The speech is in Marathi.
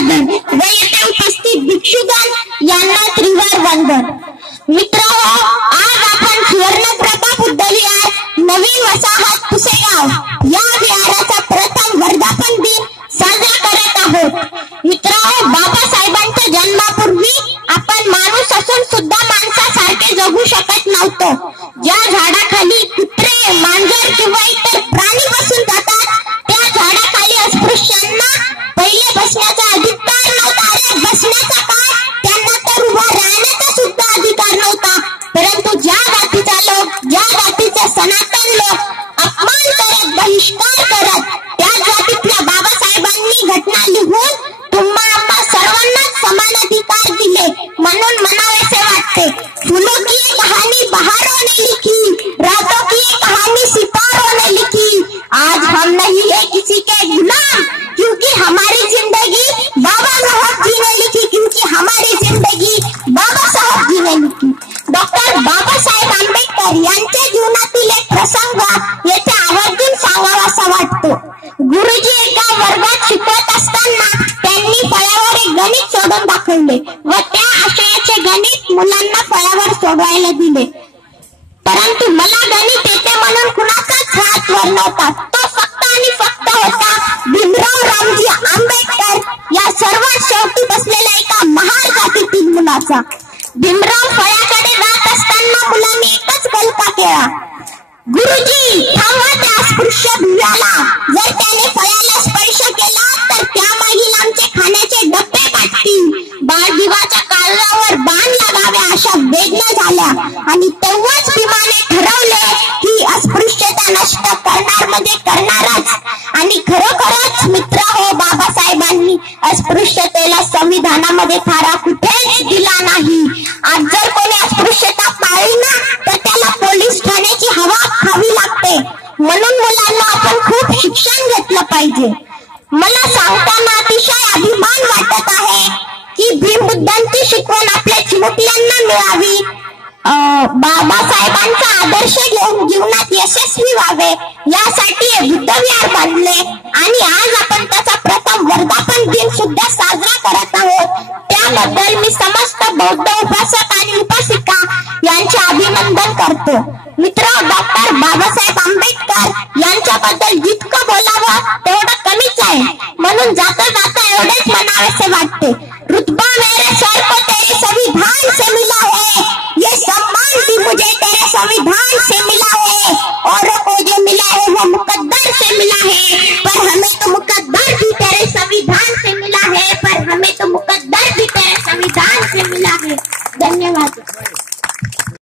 अभिवादन व येथे उपस्थित भिक्षुगण यांना त्रिवार वंदन। मित्रहो, आज आपण सुवर्णप्रभा बुद्ध विहार नवीन वसाहत पुसेगाव या विहाराचा प्रथम वर्धापन दिन साजरा करत आहोत। मित्रहो, बाबासाहेबांच्या जन्मापूर्वी आपण माणूस असून सुद्धा माणसासारखे जगू शकत नव्हतो। ज्या झाडाखाली कुत्रे, मांजर किंवा इतर प्राणी बसून जातात त्या झाडाखाली अस्पृश्यांना पहिले बसण्याचा अधिकार नव्हता। अरे बसण्याचा काय, त्यांना तर उभा राहण्याचा सुद्धा अधिकार नव्हता। परंतु ज्या जातीचा लोक, ज्या जातीचे सनातन लोक अपमान करत, बहिष्कार करत, त्या जातीतल्या बाबासाहेबांनी घटना लिहून तुम्हा सर्वांनाच समान अधिकार दिले म्हणून म्हणावेसे वाटते। फूलों की ये कहानी बहारों ने लिखी, रातों की ये कहानी सितारों ने लिखी। आज हम नहीं है किसी के गुलाम, क्योंकि हमारी जिंदगी बाबा साहब जी ने लिखी, क्योंकि हमारी जिंदगी बाबा साहब जी ने लिखी। डॉक्टर बाबासाहेब आंबेडकर यांच्या जीवनातील एक प्रसंग येथे आवर्जून सांगावासा वाटतो। गुरुजी एका वर्गात शिकवत असताना त्यांनी फळ्यावर एक गणित सोडून दाखवले व त्या आशयाचे गणित मुलांना फळ्यावर सोडवायला दिले। परंतु मला गणित येते म्हणून कुणाचाच हात वर नव्हता। तो फक्त आणि फक्त होता भीमराव रामजी आंबेडकर या सर्वात शेवटी बसलेल्या एका महार जातीतील मुलाचा। भीमराव फळ्याकडे जात असताना मुलांनी एकच गलका केला, गुरुजी थांबवा त्या अस्पृश्य भिव्याला, जर त्याने फळ्याला स्पर्श केला तर त्यामागील आमचे खाण्याचे डबे फाटतील। बाळदिवाच्या काळजावर बाण लागाव्या अशा वेदना झाल्या आणि तेव्हाच भीमाने ठरवले की अस्पृश्यता नष्ट करणार म्हणजे करणारच। आणि खरोखरच मित्र हो, बाबासाहेबांनी अस्पृश्यतेला संविधानामध्ये थारा कुठेच दिला नाही। आज जर कोणी अस्पृश्यता पाळली ना तर त्याला पोलीस ठाण्याची हवा खावी लागते। म्हणून मुलांना आपण खूप शिक्षण घेतलं पाहिजे। मला सांगताना अतिशय अभिमान वाटत आहे की भीमबुद्धांची शिकवण आपल्या चिमुकल्यांना मिळावी, बाबासाहेबांचा आदर्श घेऊन जीवनात यशस्वी व्हावे यासाठी हे बुद्ध विहार बांधले आणि आज आपण त्याचा प्रथम वर्धापन दिन सुद्धा साजरा करत आहोत। त्याबद्दल मी समस्त बौद्ध उपासक आणि उपासिका यांचे अभिनंदन करतो। मित्र, डॉक्टर बाबासाहेब आंबेडकर यांच्याबद्दल जितकं बोलावं तेवढं कमीच आहे, म्हणून जाता जाता एवढेच म्हणावेसे वाटते, रुतबा मेरे सर को तेरे संविधान से मिला है, ये सम्मान भी मुझे तेरे संविधान से मिला है, औरों को जो मिला है वो मुकद्दर से मिला है, पर हमें तो मुकद्दर भी तेरे संविधान से मिला है, पर हमें तो मुकद्दर भी तेरे संविधान से मिला है। धन्यवाद।